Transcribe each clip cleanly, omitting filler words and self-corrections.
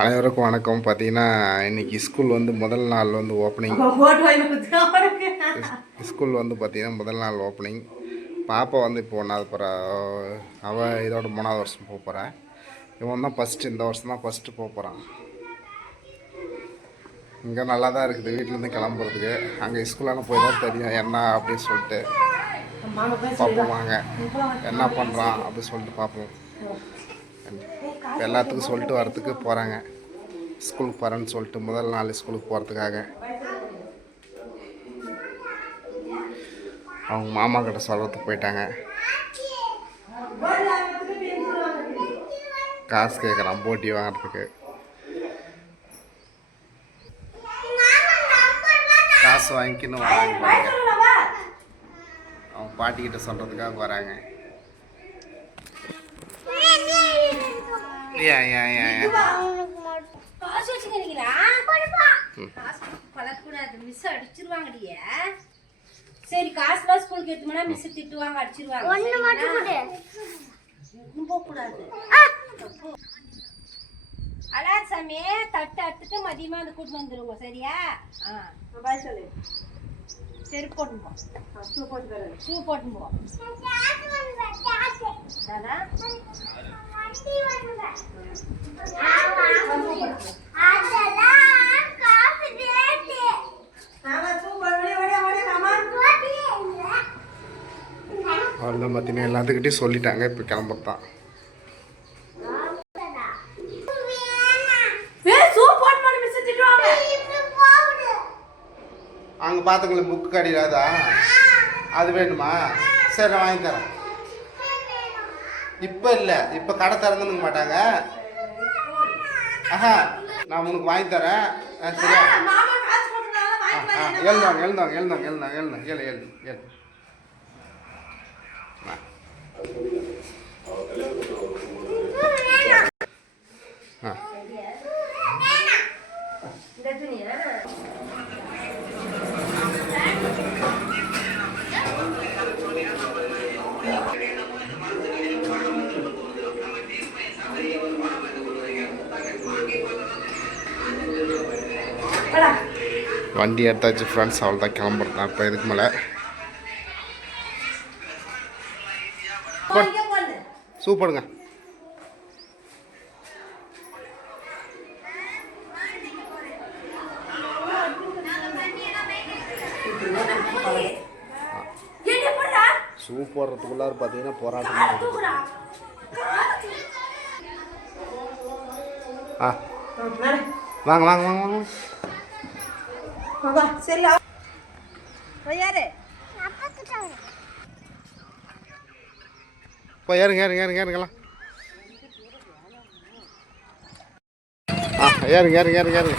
அனைவருக்கும் வணக்கம். பார்த்தீங்கன்னா இன்றைக்கி ஸ்கூல் வந்து முதல் நாள் வந்து ஓப்பனிங். ஸ்கூல் வந்து பார்த்திங்கன்னா முதல் நாள் ஓப்பனிங். பாப்பா வந்து இப்போ 1வது போகிறா. அவள் இதோட 3வது வருஷம் போக போகிறா. இவன் தான் ஃபஸ்ட்டு, இந்த வருஷம் தான் ஃபஸ்ட்டு போக போகிறான். இங்கே நல்லா தான் இருக்குது வீட்டிலேருந்து கிளம்புறதுக்கு. அங்கே ஸ்கூலான போய் தான் தெரியும் என்ன அப்படின்னு சொல்லிட்டு பார்ப்போம். வாங்க என்ன பண்ணுறான் அப்படின்னு சொல்லிட்டு பார்ப்போம். எல்லாத்துக்கும் சொல்லிட்டு வரத்துக்கு போகிறாங்க. ஸ்கூலுக்கு போகிறேன்னு சொல்லிட்டு முதல் நாள் ஸ்கூலுக்கு போகிறதுக்காக அவங்க மாமா கிட்ட சொல்கிறதுக்கு போயிட்டாங்க. காசு கேட்குறான் போட்டி வாங்கிறதுக்கு. காசு வாங்கிக்கின்னு வராங்க. அவங்க பாட்டிக்கிட்ட சொல்கிறதுக்காக வராங்க. சரி காசுலாம் ஸ்கூலுக்கு எடுத்துனா மிஸ் திட்டுவாங்க, அடிச்சிருவாங்க. ஒண்ணு மட்டும் கொடு. போக கூடாது. அடா சாமி தட்டு எடுத்துட்டு மதியமா வந்து கூட்டி வந்துருங்க. சரியா? பாய் சொல்லு. சரி போட்டு போ. ஷூ போட்டு வர. ஷூ போட்டு போ. தானா? வண்டி வருங்க. அதெல்லாம் காசு கேட்டு. நானா ஷூ போடுறேன். ஓடி மாமா. அவ்வளோதான் பார்த்தீங்கன்னா எல்லாத்துக்கிட்டையும் சொல்லிட்டாங்க. இப்போ கிளம்புறதான். அங்கே பார்த்துங்களேன் புக்கு கடையிலாதா அது வேணுமா? சரி நான் வாங்கி தரேன். இப்போ இல்லை, இப்போ கடை திறந்துனுங்க மாட்டாங்க. ஆஹா நான் உனக்கு வாங்கி தரேன். சரியா? எழுந்தாங்க எழுந்தாங்க எழுந்தாங்க எழுந்தாங்க எழுந்தாங்க ஏழு ஏழு ஏழு. வண்டி எடுத்தாச்சு ஃப்ரெண்ட்ஸ். அவள் தான் கிளம்புறேன். இப்போ இதுக்கு மேலே சூப்பருங்க. ஷூ போடுறதுக்குள்ளார பார்த்தீங்கன்னா போராட்டமாக இருக்குது. வாங்க வாங்க வாங்க வாங்க. ஏறுங்க ஏறுங்க ஏறுங்க ஏறுங்கலாம். ஏறுங்க ஏறுங்க ஏறுங்க ஏறுங்க.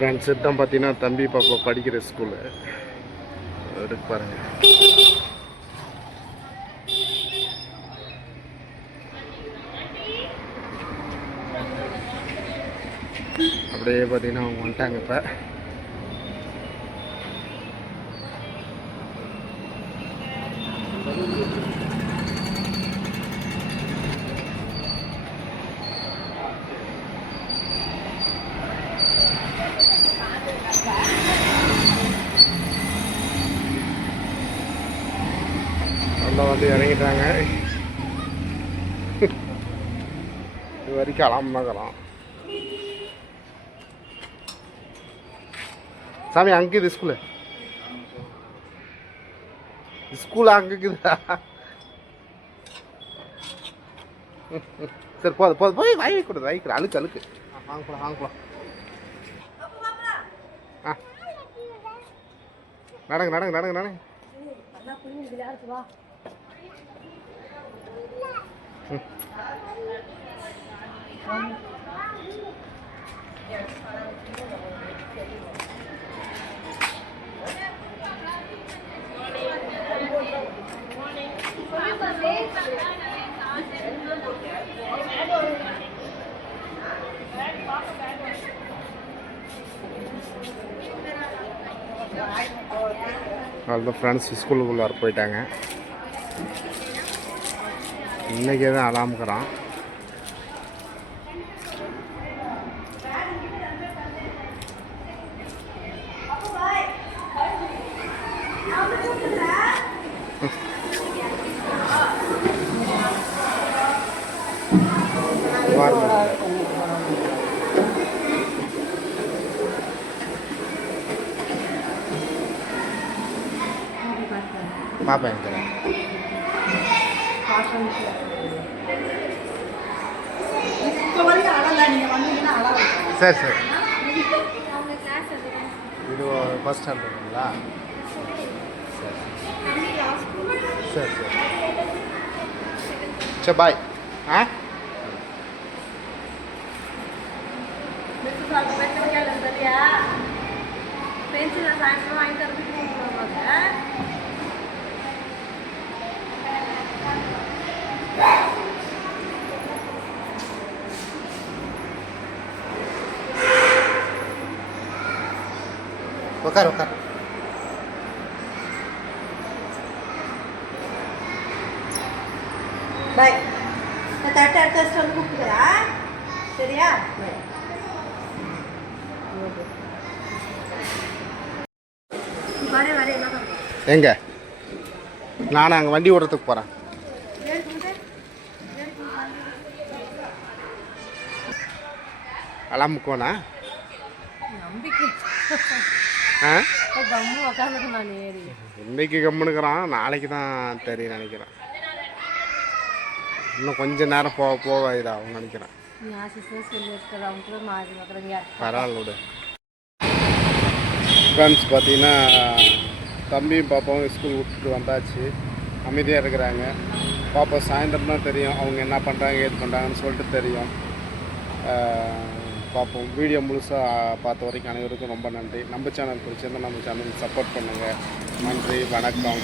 ஃப்ரெண்ட்ஸ் தான் பார்த்தீங்கன்னா தம்பி பாப்பா படிக்கிற ஸ்கூலு இருக்கு பாருங்க. அப்படியே பார்த்தீங்கன்னா அவங்க வந்துட்டாங்க. இப்போ வந்து இறங்கிட்டாங்க. இது வரைக்கும் அலாமக்கலாம். சாமி அங்கே இது ஸ்கூலு ஸ்கூல் அங்கே இருக்குதா? சரி போதும் போதும் போய் வாங்கி கொடுது வாங்கிக்கிறேன். அழுக்கு அழுக்கு வாங்கலாம் வாங்கலாம். நடங்க நடங்க நடங்க நடங்க. அவ்வளோதான் ஃப்ரெண்ட்ஸ் ஸ்கூலுக்குள்ளார போயிட்டாங்க. இன்றைக்கி தான் அலாமுக்குறான். பாப்பா இருக்கிறேன். சரி சரி. இது ஃபஸ்ட் ஸ்டாண்டர்டுங்களா? சரி சரி சரி. சரி பாய். ஆ உட்கார் உட்கார். பாய். நான் தட்டை அடுத்த வருஷம் வந்து கூப்பிட்டுக்கிறேன். சரியா? எங்க நான் அங்கே வண்டி ஓடுறதுக்கு போகிறேன். அலாமுக்கோண்ணா ஆ இன்னைக்கு கம்முனுக்குறான். நாளைக்கு தான் தெரியும் நினைக்கிறேன். இன்னும் கொஞ்சம் நேரம் போக இதாகும் நினைக்கிறேன். பரவாயில்ல விடு. ஃப்ரெண்ட்ஸ் பார்த்தீங்கன்னா தம்பியும் பாப்பாவும் ஸ்கூல் விட்டுட்டு வந்தாச்சு. அமைதியாக இருக்கிறாங்க. பாப்பா சாயந்தரம் தான் தெரியும் அவங்க என்ன பண்ணுறாங்க ஏது பண்ணுறாங்கன்னு சொல்லிட்டு தெரியும். பார்ப்போம். வீடியோ முழுசாக பார்த்த வரைக்கும் அனைவருக்கும் ரொம்ப நன்றி. நம்ம சேனல் பிடிச்சிருந்தால் நம்ம சேனலுக்கு சப்போர்ட் பண்ணுங்கள். நன்றி, வணக்கம்.